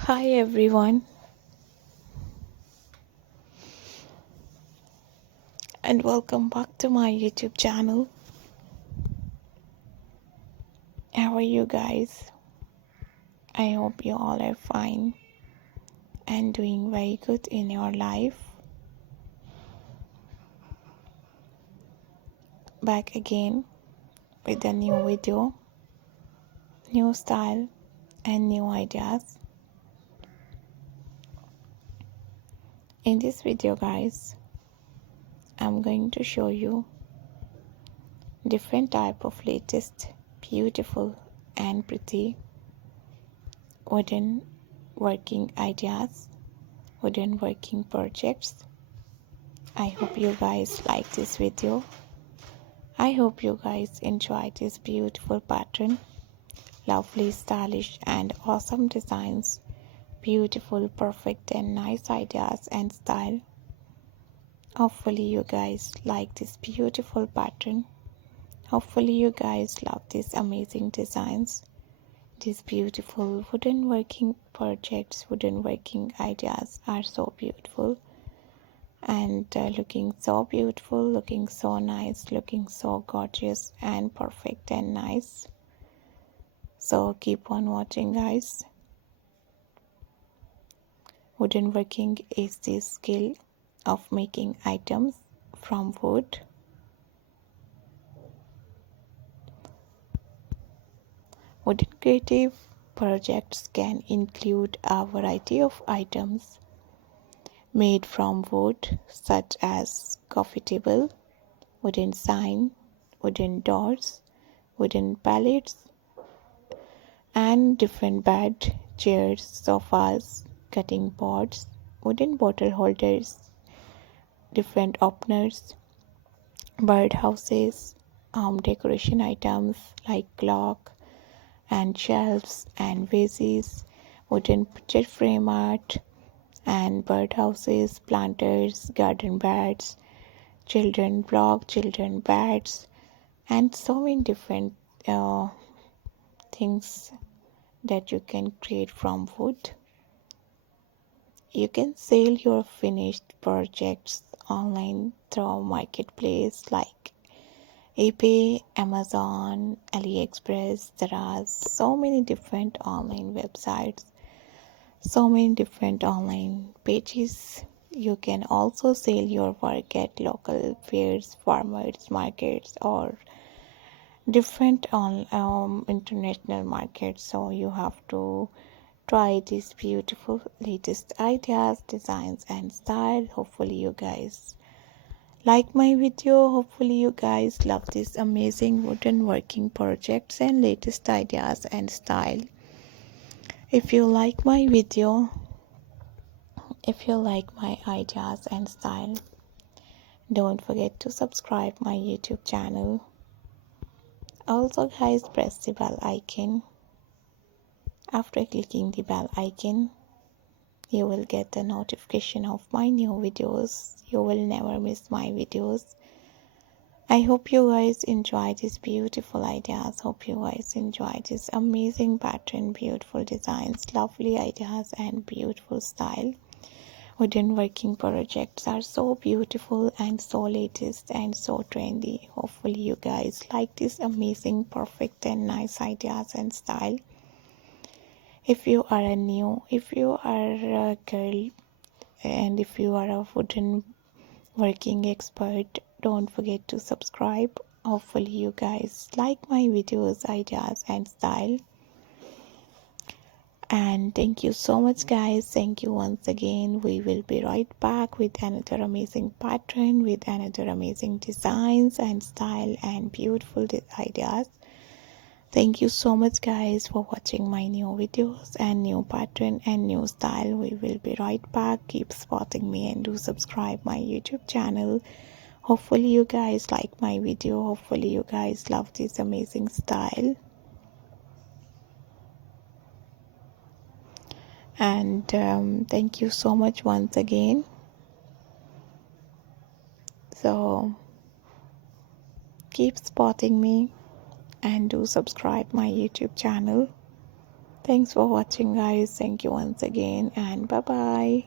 Hi everyone, and welcome back to my YouTube channel. How are you guys? I hope you all are fine and doing very good in your life. Back again with a new video, new style, and new ideas. In this video, guys, I'm going to show you different type of latest, beautiful, and pretty wooden working ideas, wooden working projects. I hope you guys like this video. I hope you guys enjoy this beautiful pattern, lovely, stylish and awesome designs, beautiful, perfect and nice ideas and style. Hopefully you guys like this beautiful pattern. Hopefully you guys love these amazing designs, these beautiful wooden working projects, wooden working ideas are so beautiful and looking so beautiful, looking so nice, looking so gorgeous and perfect and nice. So keep on watching, guys. Wooden working is the skill of making items from wood. Wooden creative projects can include a variety of items made from wood, such as coffee table, wooden sign, wooden doors, wooden pallets, and different bed, chairs, sofas, cutting boards, wooden bottle holders, different openers, bird houses, home decoration items like clock and shelves and vases, wooden picture frame art, and bird houses, planters, garden beds, children block, children beds, and so many different things that you can create from wood. You can sell your finished projects online through marketplace like eBay, Amazon, AliExpress. There are so many different online websites, so many different online pages. You can also sell your work at local fairs, farmers markets, or different on international markets. So you have to try these beautiful latest ideas, designs and style. Hopefully you guys like my video. Hopefully you guys love these amazing wooden working projects and latest ideas and style. If you like my video, if you like my ideas and style, don't forget to subscribe my YouTube channel. Also guys, press the bell icon. After clicking the bell icon, you will get a notification of my new videos. You will never miss my videos. I hope you guys enjoy these beautiful ideas. Hope you guys enjoy this amazing pattern, beautiful designs, lovely ideas and beautiful style. Wooden working projects are so beautiful and so latest and so trendy. Hopefully you guys like this amazing, perfect and nice ideas and style. If you are if you are a girl and if you are a wooden working expert, don't forget to subscribe. Hopefully you guys like my videos, ideas and style. And thank you so much guys. Thank you once again. We will be right back with another amazing pattern, with another amazing designs and style and beautiful ideas. Thank you so much guys for watching my new videos and new pattern and new style. We will be right back. Keep supporting me and do subscribe my YouTube channel. Hopefully you guys like my video. Hopefully you guys love this amazing style. And thank you so much once again. So keep supporting me and do subscribe my YouTube channel. Thanks for watching, guys. Thank you once again, and bye bye.